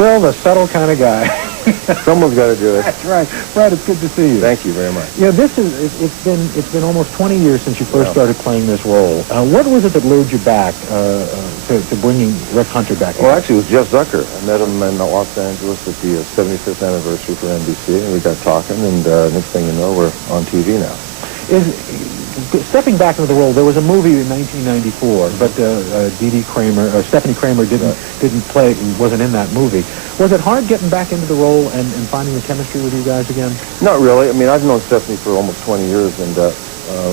Phil, the subtle kind of guy. Someone's got to do it. That's right. Brad, it's good to see you. Thank you very much. Yeah, it's been almost 20 years since you first started playing this role. What was it that lured you back to bringing Rick Hunter back? Well, actually, it was Jeff Zucker. I met him in Los Angeles at the 75th anniversary for NBC, and we got talking, and next thing you know, we're on TV now. Stepping back into the role, there was a movie in 1994, but Stephanie Kramer wasn't in that movie. Was it hard getting back into the role and finding the chemistry with you guys again? Not really. I mean, I've known Stephanie for almost 20 years, and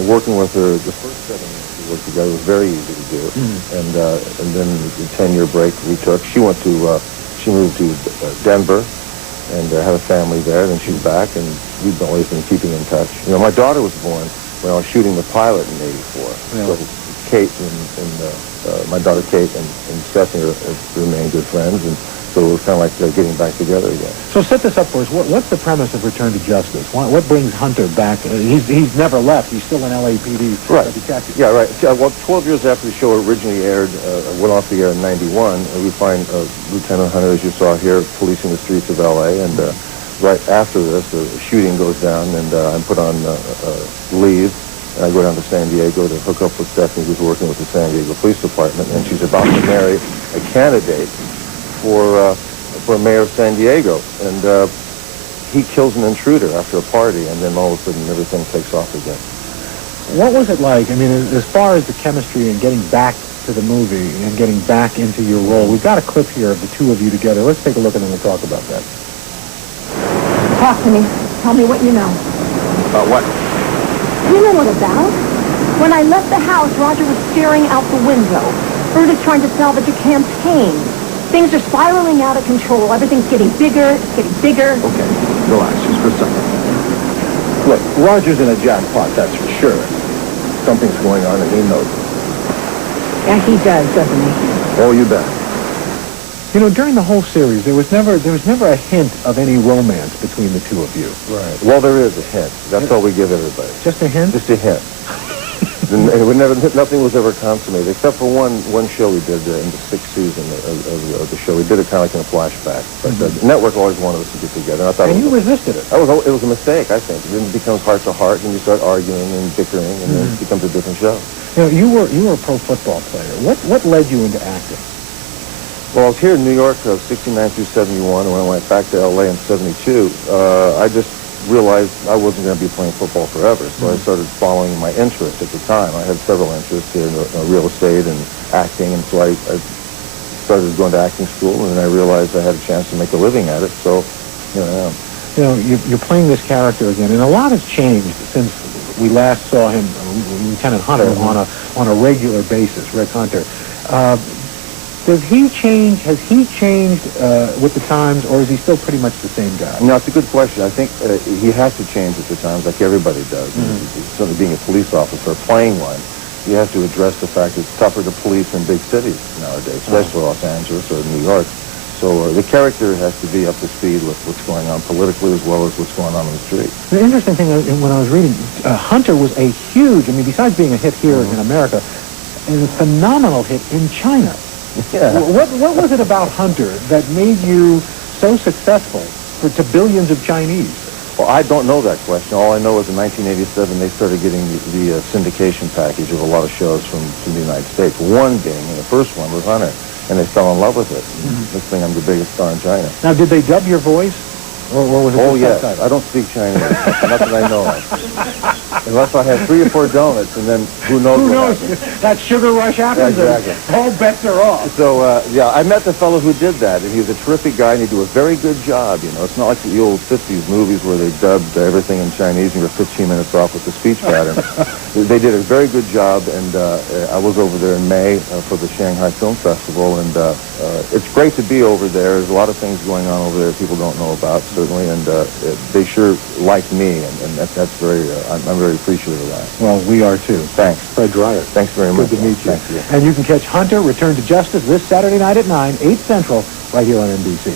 working with her, the first 7 years we worked together was very easy to do. And then the 10-year break we took, she moved to Denver and had a family there. Then she's back, and we've always been keeping in touch. You know, my daughter was born when I was shooting the pilot in '84. Yeah. So Kate and my daughter Kate and Stephanie remain good friends, and so it was kind of like getting back together again. So set this up for us. What's the premise of Return to Justice? What brings Hunter back? He's never left. He's still an LAPD detective. Yeah, right. Well, 12 years after the show originally aired, went off the air in '91, we find Lieutenant Hunter, as you saw here, policing the streets of LA, and right after this, the shooting goes down, and I'm put on leave. And I go down to San Diego to hook up with Stephanie, who's working with the San Diego Police Department, and she's about to marry a candidate for mayor of San Diego. And he kills an intruder after a party, and then all of a sudden everything takes off again. What was it like? I mean, as far as the chemistry and getting back to the movie and getting back into your role, we've got a clip here of the two of you together. Let's take a look and then we'll talk about that. Talk to me. Tell me what you know. About what? You know what about? When I left the house, Roger was staring out the window. Bert is trying to salvage a campaign. Things are spiraling out of control. Everything's getting bigger. It's getting bigger. Okay, relax just for a second. Look, Roger's in a jackpot, that's for sure. Something's going on and he knows it. Yeah, he does, doesn't he? Oh, you bet. You know, during the whole series, there was never a hint of any romance between the two of you. Right. Well, there is a hint. That's all we give everybody. Just a hint? Just a hint. Nothing was ever consummated, except for one show we did in the 6th season of the show. We did it kind of like in a flashback. But the network always wanted us to get together. And you resisted it. It was a mistake, I think. Then it becomes heart to heart, and you start arguing and bickering, and then it becomes a different show. You know, you were a pro football player. What led you into acting? Well, I was here in New York 69 through 71, and when I went back to L.A. in 72, I just realized I wasn't going to be playing football forever, so I started following my interest at the time. I had several interests in real estate and acting, and so I started going to acting school, and then I realized I had a chance to make a living at it, so here I am. You know, you're playing this character again, and a lot has changed since we last saw him, Lieutenant Hunter, on a regular basis, Rick Hunter. Has he changed with the times, or is he still pretty much the same guy? No, it's a good question. I think he has to change with the times, like everybody does. Certainly being a police officer, playing one, you have to address the fact that it's tougher to police in big cities nowadays, especially Los Angeles or New York. So the character has to be up to speed with what's going on politically as well as what's going on the street. The interesting thing, when I was reading, Hunter was a huge, besides being a hit here in America, a phenomenal hit in China. Yeah. What was it about Hunter that made you so successful to billions of Chinese? Well, I don't know that question. All I know is in 1987 they started getting the syndication package of a lot of shows from the United States. One being, the first one was Hunter, and they fell in love with it. Next thing, I'm the biggest star in China. Now, did they dub your voice? Or was it yes. I don't speak Chinese. Not that I know of. Unless I have 3 or 4 donuts, and then who knows what happens. That sugar rush happens, exactly. And all bets are off. So, I met the fellow who did that, and he was a terrific guy, and he did a very good job, It's not like the old 50s movies where they dubbed everything in Chinese and you were 15 minutes off with the speech pattern. They did a very good job, and I was over there in May for the Shanghai Film Festival, and it's great to be over there. There's a lot of things going on over there people don't know about, certainly, and they sure liked me, and that's very, I'm very appreciative of that. Well, we are too. Thanks. Fred Dreyer. Thanks very much. Good to meet you. Thank you. And you can catch Hunter, Return to Justice, this Saturday night at 9, 8 Central, right here on NBC.